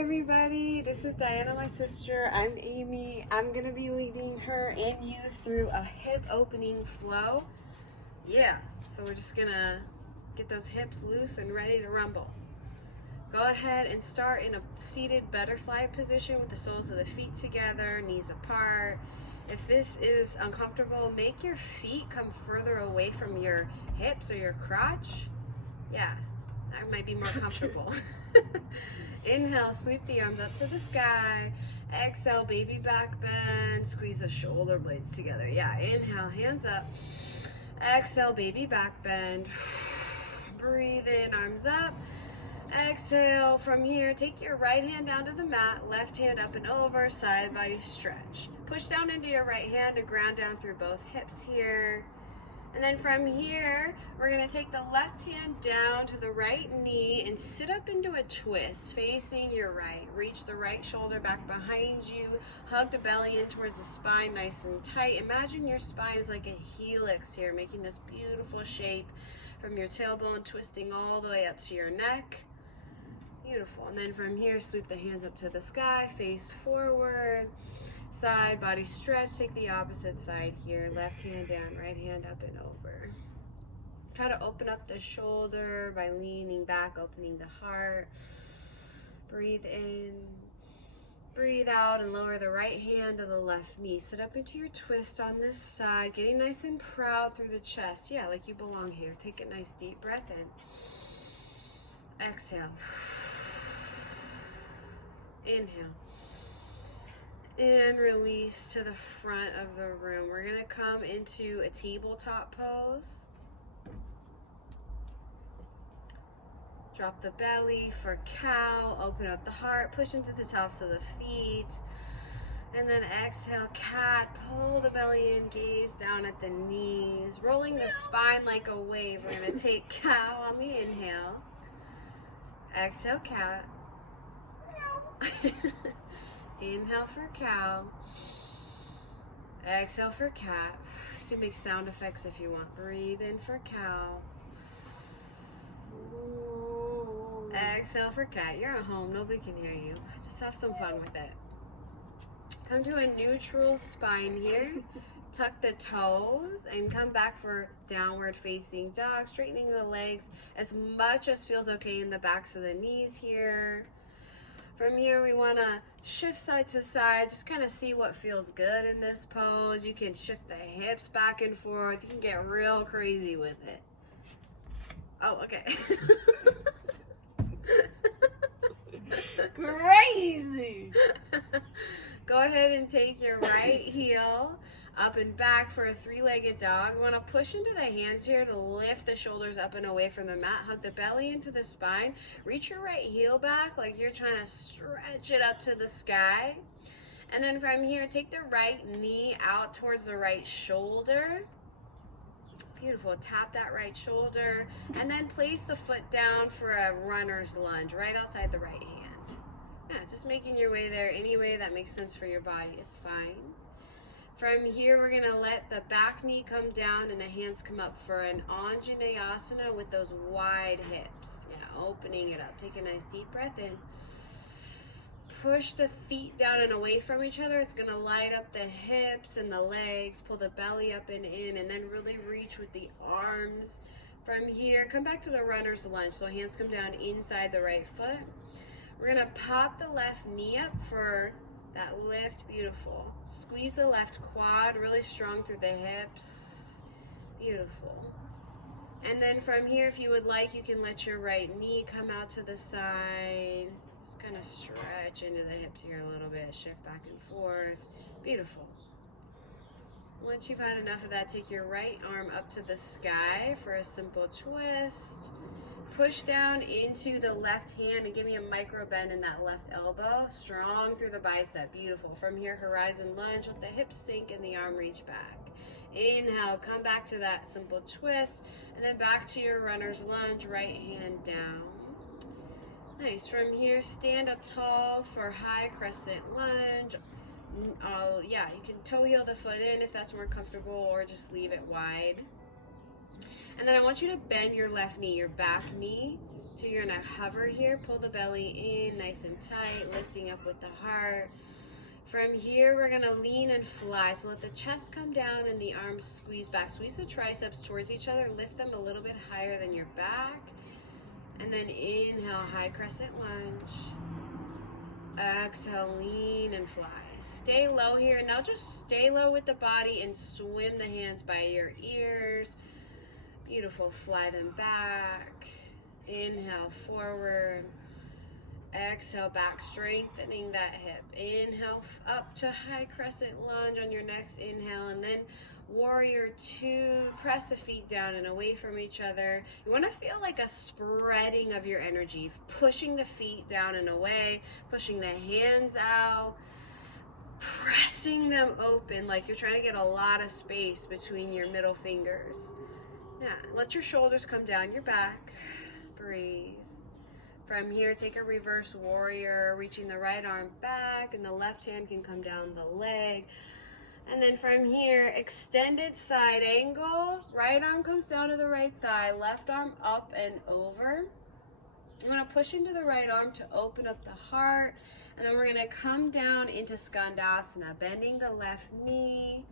everybody, this is Diana, my sister. I'm Amy. I'm gonna be leading her and you through a hip opening flow. Yeah, so we're just gonna get those hips loose and ready to rumble. Go ahead and start in a seated butterfly position with the soles of the feet together, knees apart. If this is uncomfortable, make your feet come further away from your hips or your crotch. Yeah, that might be more comfortable. Inhale, sweep the arms up to the sky. Exhale, baby back bend. Squeeze the shoulder blades together. Yeah, inhale, hands up. Exhale, baby back bend. Breathe in, arms up. Exhale. From here, take your right hand down to the mat, left hand up and over, side body stretch. Push down into your right hand to ground down through both hips here. And then from here, we're gonna take the left hand down to the right knee and sit up into a twist, facing your right. Reach the right shoulder back behind you. Hug the belly in towards the spine, nice and tight. Imagine your spine is like a helix here, making this beautiful shape from your tailbone, twisting all the way up to your neck. Beautiful. And then from here, sweep the hands up to the sky, face forward. Side body stretch, take the opposite side here. Left hand down, right hand up and over. Try to open up the shoulder by leaning back, opening the heart. Breathe in, breathe out, and lower the right hand to the left knee. Sit up into your twist on this side, getting nice and proud through the chest. Yeah, like you belong here. Take a nice deep breath in. Exhale. Inhale. And release to the front of the room. We're gonna come into a tabletop pose. Drop the belly for cow, open up the heart, push into the tops of the feet. And then exhale, cat, pull the belly in, gaze down at the knees. Rolling the spine like a wave. We're gonna take cow on the inhale. Exhale, cat. Inhale for cow. Exhale for cat. You can make sound effects if you want. Breathe in for cow. Exhale for cat. You're at home. Nobody can hear you. Just have some fun with it. Come to a neutral spine here. Tuck the toes and come back for downward facing dog. Straightening the legs as much as feels okay in the backs of the knees here. From here, we want to shift side to side, just kind of see what feels good in this pose. You can shift the hips back and forth. You can get real crazy with it. Oh, okay. Crazy. Go ahead and take your right heel up and back for a three-legged dog. We want to push into the hands here to lift the shoulders up and away from the mat. Hug the belly into the spine. Reach your right heel back like you're trying to stretch it up to the sky. And then from here, take the right knee out towards the right shoulder. Beautiful. Tap that right shoulder. And then place the foot down for a runner's lunge right outside the right hand. Yeah, just making your way there any way that makes sense for your body is fine. From here, we're going to let the back knee come down and the hands come up for an Anjaneyasana with those wide hips. Yeah, opening it up. Take a nice deep breath in. Push the feet down and away from each other. It's going to light up the hips and the legs. Pull the belly up and in, and then really reach with the arms. From here, come back to the runner's lunge. So hands come down inside the right foot. We're going to pop the left knee up for that lift. Beautiful. Squeeze the left quad really strong through the hips. Beautiful. And then from here, if you would like, you can let your right knee come out to the side. Just kind of stretch into the hips here a little bit. Shift back and forth. Beautiful. Once you've had enough of that, take your right arm up to the sky for a simple twist. Push down into the left hand and give me a micro bend in that left elbow. Strong through the bicep. Beautiful. From here, horizon lunge. Let the hips sink and the arm reach back. Inhale, come back to that simple twist. And then back to your runner's lunge, right hand down. Nice. From here, stand up tall for high crescent lunge. Yeah, you can toe heel the foot in if that's more comfortable, or just leave it wide. And then I want you to bend your left knee, your back knee, So you're gonna hover here, pull the belly in nice and tight, lifting up with the heart. From here, we're gonna lean and fly. So let the chest come down and the arms squeeze back. Squeeze the triceps towards each other, lift them a little bit higher than your back. And then inhale, high crescent lunge. Exhale, lean and fly. Stay low here. Now just stay low with the body and swim the hands by your ears. Beautiful. Fly them back. Inhale, forward. Exhale, back, strengthening that hip. Inhale, up to high crescent lunge on your next inhale, and then warrior two. Press the feet down and away from each other. You want to feel like a spreading of your energy, pushing the feet down and away, pushing the hands out, pressing them open like you're trying to get a lot of space between your middle fingers. Yeah, let your shoulders come down your back. Breathe. From here, take a reverse warrior, reaching the right arm back, and the left hand can come down the leg. And then from here, extended side angle. Right arm comes down to the right thigh, left arm up and over. You want to push into the right arm to open up the heart. And then we're going to come down into Skandasana, bending the left knee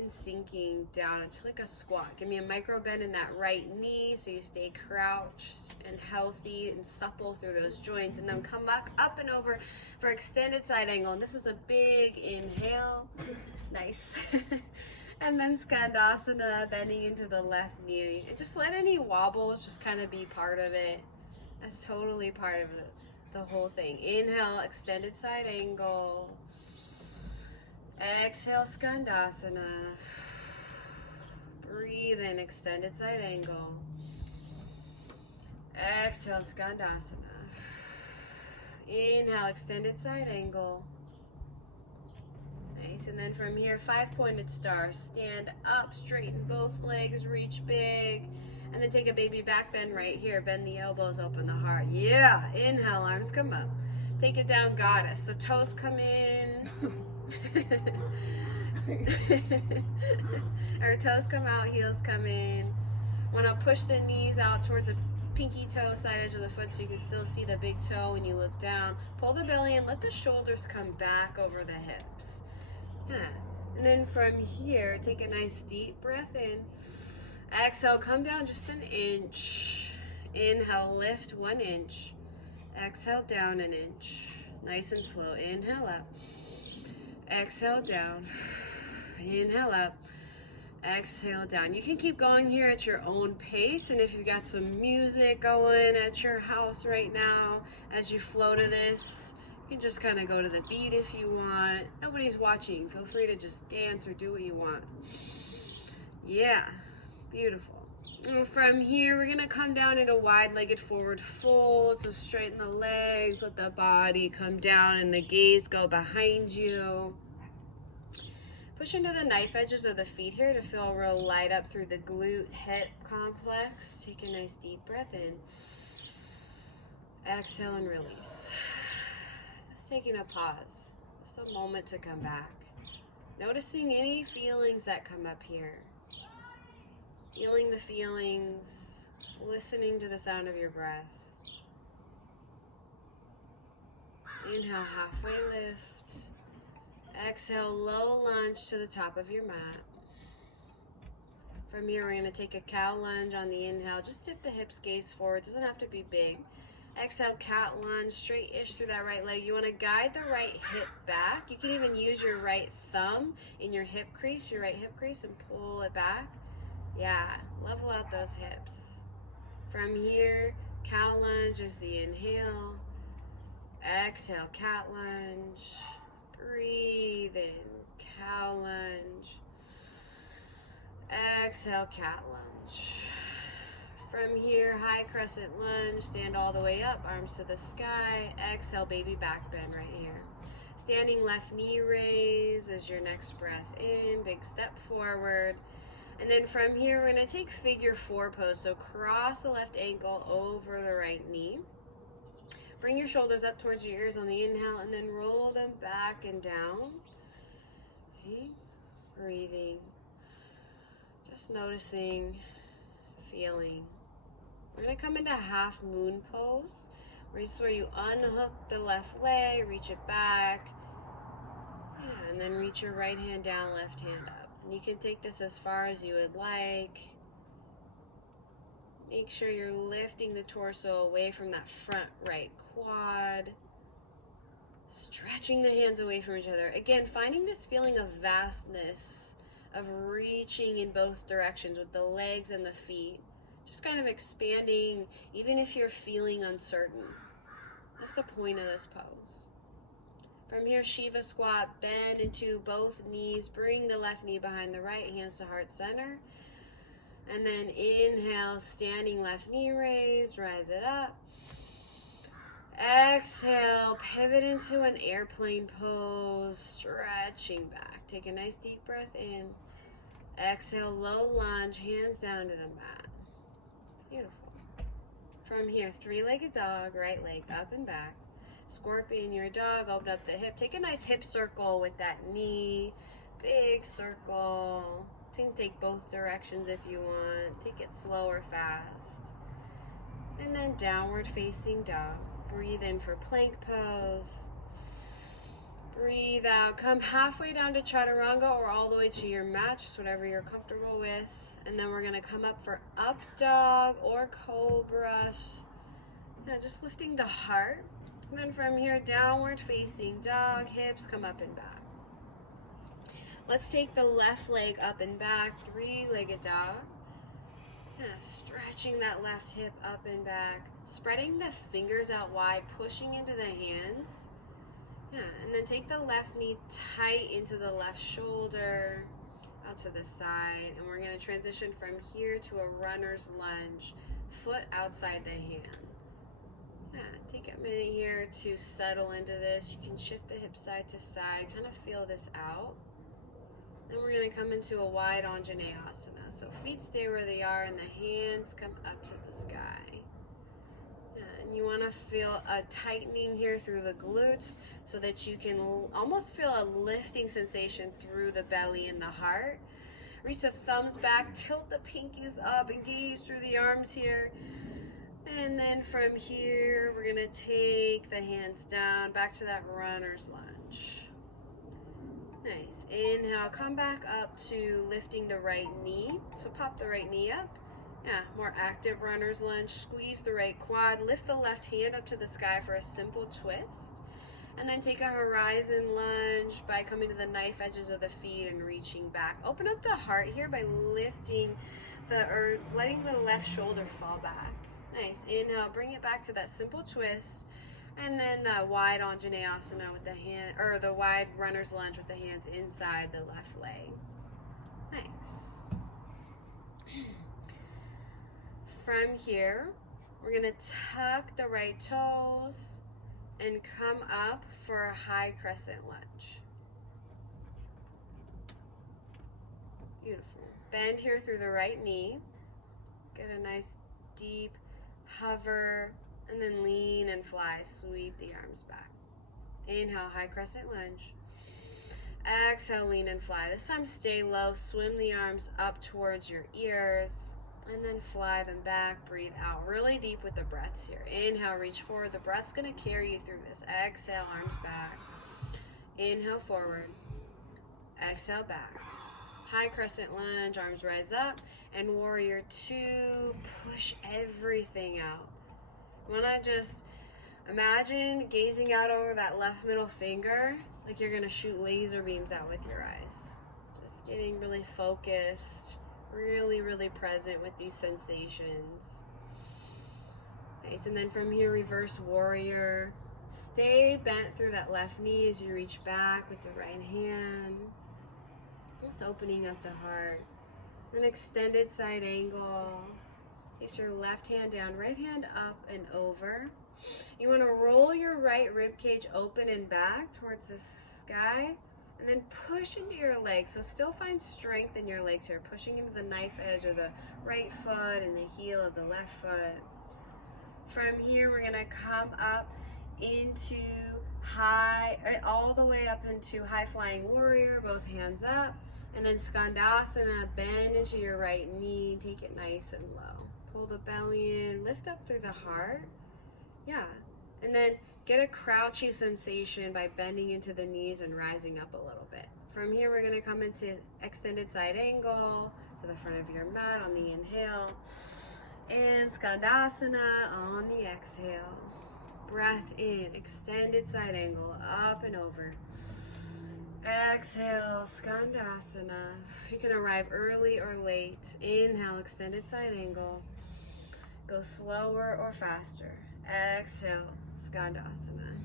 and sinking down. It's like a squat. Give me a micro bend in that right knee so you stay crouched and healthy and supple through those joints. And then come back up and over for extended side angle. And this is a big inhale. Nice. And then Skandasana, bending into the left knee. And just let any wobbles just kind of be part of it. That's totally part of the whole thing. Inhale, extended side angle. Exhale, Skandasana. Breathe in, extended side angle. Exhale, Skandasana. Inhale, extended side angle. Nice, and then from here, 5-pointed star. Stand up, straighten both legs, reach big. And then take a baby back bend right here. Bend the elbows, open the heart. Yeah, inhale, arms come up. Take it down, goddess. So toes come in. Our toes come out, heels come in. Want to push the knees out towards the pinky toe side edge of the foot so you can still see the big toe when you look down. Pull the belly in, let the shoulders come back over the hips. Yeah. And then from here, take a nice deep breath in. Exhale, come down just an inch. Inhale, lift 1 inch. Exhale, down an inch. Nice and slow. Inhale up. Exhale, down. Inhale up. Exhale, down. You can keep going here at your own pace, and if you've got some music going at your house right now as you flow to this, you can just kind of go to the beat if you want. Nobody's watching. Feel free to just dance or do what you want. Yeah, beautiful. And from here, we're going to come down into wide-legged forward fold. So straighten the legs, let the body come down and the gaze go behind you. Push into the knife edges of the feet here to feel real light up through the glute hip complex. Take a nice deep breath in. Exhale and release. Just taking a pause. Just a moment to come back. Noticing any feelings that come up here. Feeling the feelings. Listening to the sound of your breath. Inhale, halfway lift. Exhale, low lunge to the top of your mat. From here, we're going to take a cow lunge on the inhale. Just tip the hips, gaze forward. Doesn't have to be big. Exhale, cat lunge, straight-ish through that right leg. You want to guide the right hip back. You can even use your right thumb in your hip crease, and pull it back. Yeah, level out those hips. From here, cow lunge is the inhale. Exhale, cat lunge. Breathe in, cow lunge. Exhale, cat lunge. From here, high crescent lunge, stand all the way up, arms to the sky. Exhale, baby back bend right here. Standing left knee raise as your next breath in, big step forward. And then from here, we're going to take figure 4 pose. So cross the left ankle over the right knee. Bring your shoulders up towards your ears on the inhale and then roll them back and down. Okay. Breathing. Just noticing, feeling. We're gonna come into half moon pose. This is where you unhook the left leg, reach it back, yeah, and then reach your right hand down, left hand up. And you can take this as far as you would like. Make sure you're lifting the torso away from that front right quad. Stretching the hands away from each other. Again, finding this feeling of vastness, of reaching in both directions with the legs and the feet. Just kind of expanding, even if you're feeling uncertain. That's the point of this pose. From here, Shiva squat, bend into both knees. Bring the left knee behind the right, hands to heart center. And then inhale, standing left knee raised, rise it up. Exhale, pivot into an airplane pose, stretching back. Take a nice deep breath in. Exhale, low lunge, hands down to the mat. Beautiful. From here, three-legged dog, right leg up and back. Scorpion, your dog, open up the hip. Take a nice hip circle with that knee. Big circle. You can take both directions if you want. Take it slow or fast. And then downward facing dog. Breathe in for plank pose. Breathe out. Come halfway down to chaturanga or all the way to your mat, just whatever you're comfortable with. And then we're going to come up for up dog or cobra. Yeah, just lifting the heart. And then from here, downward facing dog. Hips come up and back. Let's take the left leg up and back. Three-legged dog. Yeah, stretching that left hip up and back. Spreading the fingers out wide, pushing into the hands. Yeah, and then take the left knee tight into the left shoulder, out to the side. And we're going to transition from here to a runner's lunge, foot outside the hand. Yeah, take a minute here to settle into this. You can shift the hip side to side, kind of feel this out. Then we're going to come into a wide Anjaneyasana. So feet stay where they are and the hands come up to the sky. Yeah, and you want to feel a tightening here through the glutes so that you can almost feel a lifting sensation through the belly and the heart. Reach the thumbs back, tilt the pinkies up, engage through the arms here. And then from here, we're going to take the hands down, back to that runner's lunge. Nice. Inhale, come back up to lifting the right knee. So pop the right knee up. Yeah, more active runner's lunge. Squeeze the right quad. Lift the left hand up to the sky for a simple twist. And then take a horizon lunge by coming to the knife edges of the feet and reaching back. Open up the heart here by lifting or letting the left shoulder fall back. Nice. Inhale, bring it back to that simple twist. And then that wide Anjaneyasana with the hand, or the wide runner's lunge with the hands inside the left leg. Nice. From here, we're going to tuck the right toes and come up for a high crescent lunge. Beautiful. Bend here through the right knee. Get a nice deep hover. And then lean and fly, sweep the arms back. Inhale, high crescent lunge. Exhale, lean and fly. This time stay low, swim the arms up towards your ears, and then fly them back, breathe out. Really deep with the breaths here. Inhale, reach forward. The breath's gonna carry you through this. Exhale, arms back. Inhale, forward. Exhale, back. High crescent lunge, arms rise up, and warrior two, push everything out. Want to just imagine gazing out over that left middle finger like you're going to shoot laser beams out with your eyes. Just getting really focused, really, really present with these sensations. Nice, and then from here, reverse warrior. Stay bent through that left knee as you reach back with the right hand. Just opening up the heart. Then extended side angle. Place your left hand down, right hand up and over. You want to roll your right rib cage open and back towards the sky, and then push into your legs. So still find strength in your legs here, pushing into the knife edge of the right foot and the heel of the left foot. From here, we're going to come up into all the way up into high flying warrior, both hands up, and then skandasana, bend into your right knee, take it nice and low. Pull the belly in, lift up through the heart. Yeah. And then get a crouchy sensation by bending into the knees and rising up a little bit. From here, we're going to come into extended side angle to the front of your mat on the inhale. And Skandasana on the exhale. Breath in, extended side angle, up and over. Exhale, Skandasana. You can arrive early or late. Inhale, extended side angle. Go slower or faster. Exhale, Skandasana.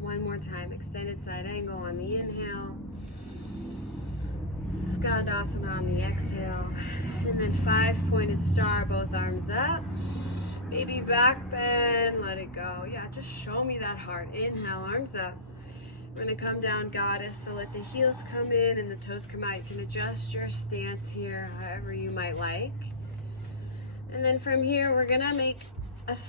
One more time, extended side angle on the inhale. Skandasana on the exhale. And then 5-pointed star, both arms up. Baby back bend, let it go. Yeah, just show me that heart. Inhale, arms up. We're gonna come down, goddess, so let the heels come in and the toes come out. You can adjust your stance here however you might like. And then from here, we're gonna make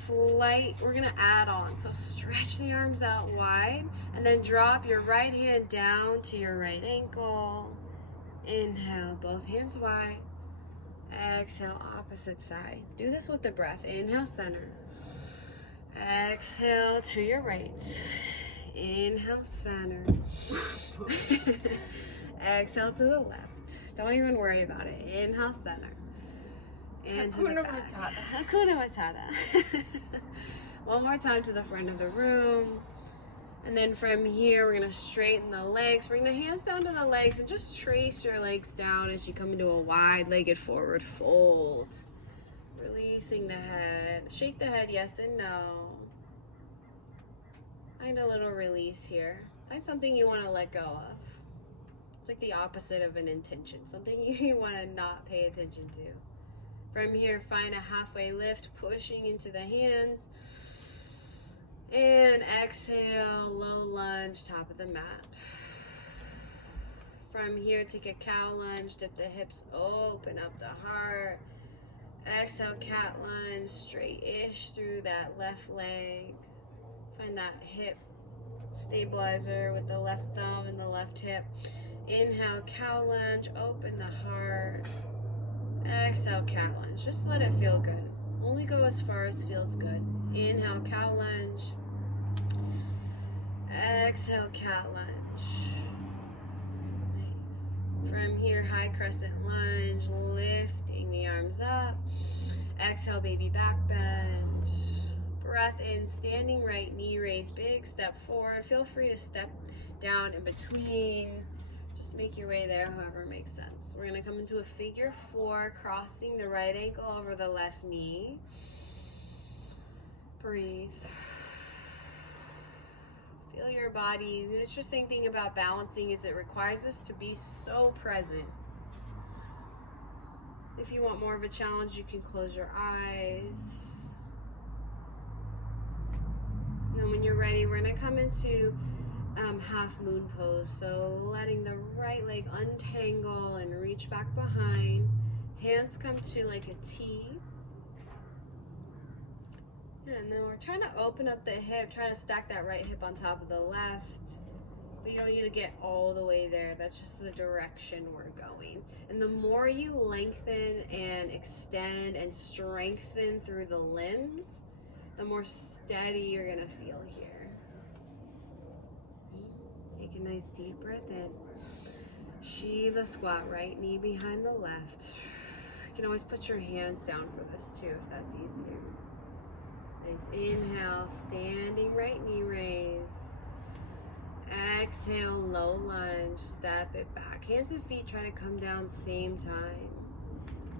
we're gonna add on. So stretch the arms out wide and then drop your right hand down to your right ankle. Inhale, both hands wide. Exhale, opposite side. Do this with the breath. Inhale, center. Exhale to your right. Inhale, center. Exhale to the left. Don't even worry about it. Inhale, center. And to the back. Hakuna Matata. One more time to the front of the room. And then from here, we're going to straighten the legs. Bring the hands down to the legs and just trace your legs down as you come into a wide-legged forward fold. Releasing the head. Shake the head, yes and no. Find a little release here. Find something you want to let go of. It's like the opposite of an intention. Something you want to not pay attention to. From here, find a halfway lift, pushing into the hands. And exhale, low lunge, top of the mat. From here, take a cow lunge, dip the hips, open up the heart. Exhale, cat lunge, straight-ish through that left leg. Find that hip stabilizer with the left thumb and the left hip. Inhale, cow lunge, open the heart. Exhale, cat lunge. Just let it feel good. Only go as far as feels good. Inhale, cow lunge. Exhale, cat lunge. Nice. From here, high crescent lunge, lifting the arms up. Exhale, baby back bend. Breath in, standing right knee raise, big step forward. Feel free to step down in between. Just make your way there, however makes sense. We're gonna come into a figure 4, crossing the right ankle over the left knee. Breathe. Feel your body. The interesting thing about balancing is it requires us to be so present. If you want more of a challenge, you can close your eyes. And when you're ready, we're gonna come into half moon pose. So letting the right leg untangle and reach back behind. Hands come to like a T. And then we're trying to open up the hip, trying to stack that right hip on top of the left. But you don't need to get all the way there. That's just the direction we're going. And the more you lengthen and extend and strengthen through the limbs, the more steady you're gonna feel here. Take a nice deep breath in. Shiva squat, right knee behind the left. You can always put your hands down for this too if that's easier. Nice inhale, standing right knee raise. Exhale, low lunge, step it back. Hands and feet try to come down same time.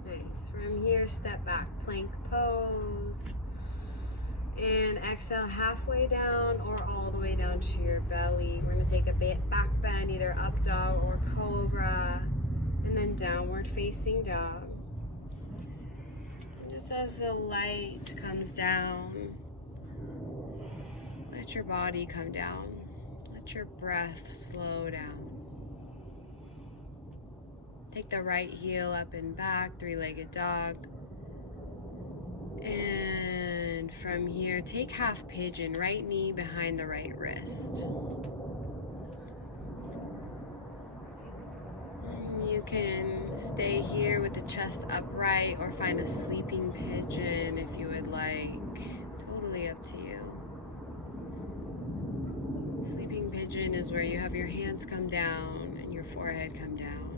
Nice. From here, step back, plank pose. And exhale, halfway down or all the way down to your belly. We're gonna take a back bend, either up dog or cobra. And then downward facing dog. Just as the light comes down, let your body come down. Let your breath slow down. Take the right heel up and back, three-legged dog. And from here, take half pigeon, right knee behind the right wrist. You can stay here with the chest upright or find a sleeping pigeon if you would like. Totally up to you. Sleeping pigeon is where you have your hands come down and your forehead come down.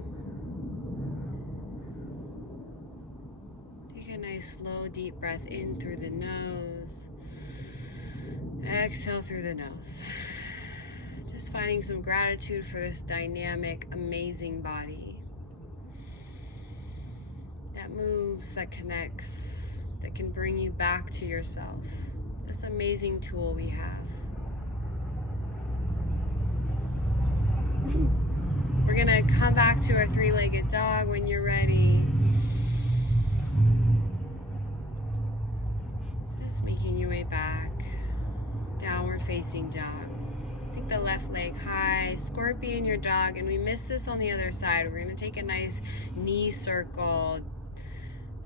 Take a nice slow deep breath in through the nose. Exhale through the nose. Just finding some gratitude for this dynamic, amazing body that moves, that connects, that can bring you back to yourself. This amazing tool we have. We're gonna come back to our three-legged dog when you're ready. Just making your way back. Downward facing dog. Take the left leg high, scorpion your dog, and we missed this on the other side. We're gonna take a nice knee circle.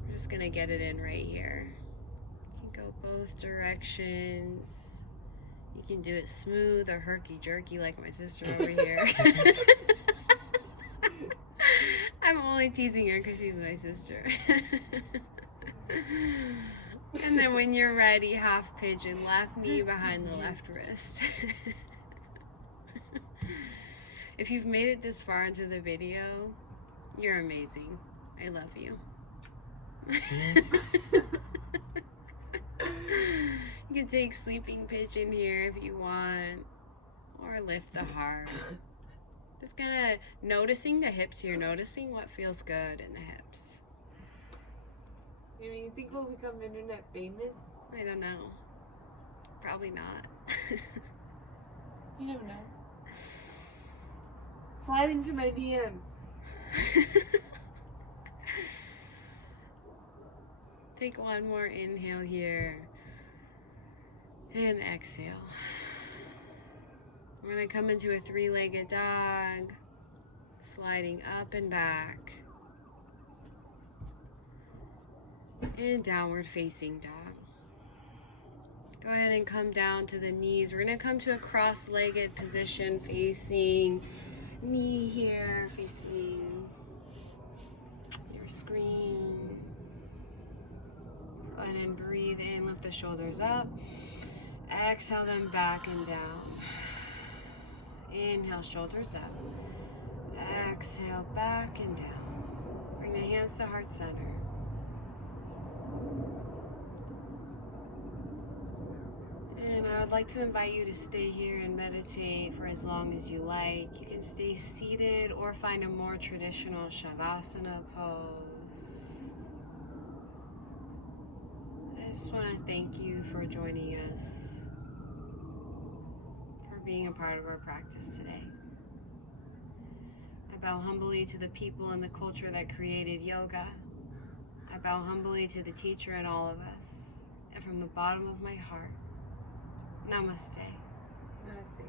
We're just gonna get it in right here. You can go both directions. You can do it smooth or herky-jerky like my sister over here. I'm only teasing her because she's my sister. And then when you're ready, half pigeon, left knee behind the left wrist. If you've made it this far into the video, you're amazing. I love you. You can take sleeping pigeon here if you want, or lift the heart. Just gonna noticing the hips here, noticing what feels good in the hips. You think we'll become internet famous? I don't know. Probably not. You never know. Slide into my DMs. Take one more inhale here. And exhale. We're gonna come into a three-legged dog. Sliding up and back. And downward facing dog. Go ahead and come down to the knees. We're gonna come to a cross-legged position facing knee here, facing your screen. Go ahead and breathe in, lift the shoulders up. Exhale them back and down. Inhale, shoulders up. Exhale, back and down. Bring the hands to heart center. And I would like to invite you to stay here and meditate for as long as you like. You can stay seated or find a more traditional Shavasana pose. I just want to thank you for joining us, for being a part of our practice today. I bow humbly to the people and the culture that created yoga. I bow humbly to the teacher and all of us. And from the bottom of my heart, Namaste. Namaste.